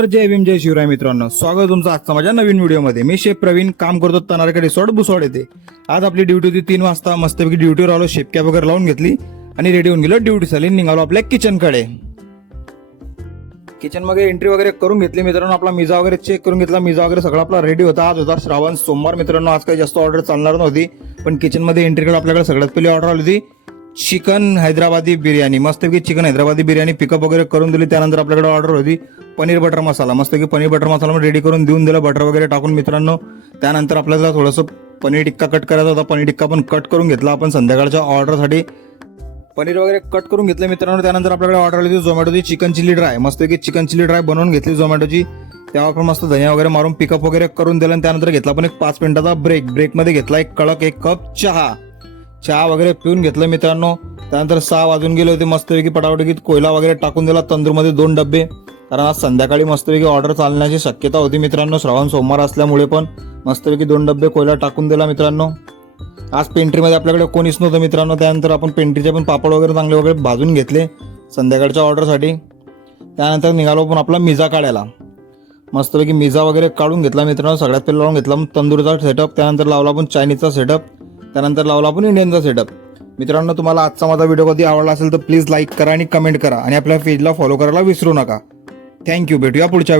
तर जय भीम जय शिवराय मित्रांनो, स्वागत तुमचं आजचा माझ्या नवीन व्हिडिओमध्ये। मी शेफ प्रवीण, काम करतो तनारकडे रिसॉर्ट बुसवाड येथे। आज आपली ड्युटी होती 3 वाजता। मस्तपैकी ड्युटीवर आलो, शेप कॅप वगैरे लावून घेतली आणि रेडी होऊन गेलो ड्युटीसाठी। निघालो आपल्या किचनकडे। किचन मध्ये एंट्री वगैरे करून घेतली मित्रांनो। आपला मिजा वगैरे चेक करून घेतला, मिजा वगैरे सगळा आपला रेडी होता। आज होता श्रावण सोमवार मित्रांनो। आज काही जास्त ऑर्डर चालणार नव्हती, पण किचन मध्ये एंट्री कडे आपल्याकडे सगळ्यात पहिली ऑर्डर आली होती चिकन हैदराबादी बिर्याणी। मस्तपैकी चिकन हैदराबादी बिर्याणी पिकअप वगैरे करून दिली। त्यानंतर आपल्याकडे ऑर्डर होती पनीर बटर मसाला। मस्तपैकी पनीर बटर मसाला रेडी करून देऊन दिला, बटर वगैरे टाकून मित्रांनो। त्यानंतर आपल्याला थोडंसं पनीर टिक्का कट करायचा होता, पनीर टिक्का पण कट करून घेतला आपण संध्याकाळच्या ऑर्डरसाठी। पनीर वगैरे कट करून घेतले मित्रांनो। त्यानंतर आपल्याकडे ऑर्डर आली होती झोमॅटोची चिकन चिली ड्राय। मस्तपैकी चिकन चिली ड्राय बनवून घेतली झोमॅटोची। तेव्हा पण मस्त धनिया वगैरे मारून पिकअप वगैरे करून दिला। त्यानंतर घेतला पण एक 5 मिनिटाचा ब्रेक। ब्रेकमध्ये घेतला एक कडक 1 कप चहा वगैरे पिऊन घेतलं मित्रांनो। त्यानंतर 6 वाजून गेले होते। मस्तपैकी पटापटीत कोयला वगैरे टाकून दिला तंदूरमध्ये 2 डब्बे, कारण आज संध्याकाळी मस्तपैकी ऑर्डर चालण्याची शक्यता होती मित्रांनो। श्रावण सोमवार असल्यामुळे पण मस्तपैकी 2 डब्बे कोयला टाकून दिला मित्रांनो। आज पेंट्रीमध्ये आपल्याकडे कोणीच नव्हतं मित्रांनो। त्यानंतर आपण पेंट्रीचे पण पापड वगैरे चांगले वगैरे भाजून घेतले संध्याकाळच्या ऑर्डरसाठी। त्यानंतर निघालो पण आपला मिजा काढायला। मस्तपैकी मिजा वगैरे काढून घेतला मित्रांनो। सगळ्यात पहिले लावून घेतला तंदूरचा सेटअप, त्यानंतर लावला आपण चायनीजचा सेटअप, त्यानंतर लावला आपण इंडियनचा सेटअप। मित्रांनो, तुम्हाला आजचा माझा व्हिडिओ कधी आवडला असेल तर प्लीज लाईक करा आणि कमेंट करा आणि आपल्या पेजला फॉलो करायला विसरू नका। थँक्यू, भेटूया पुढच्या व्हिडिओ।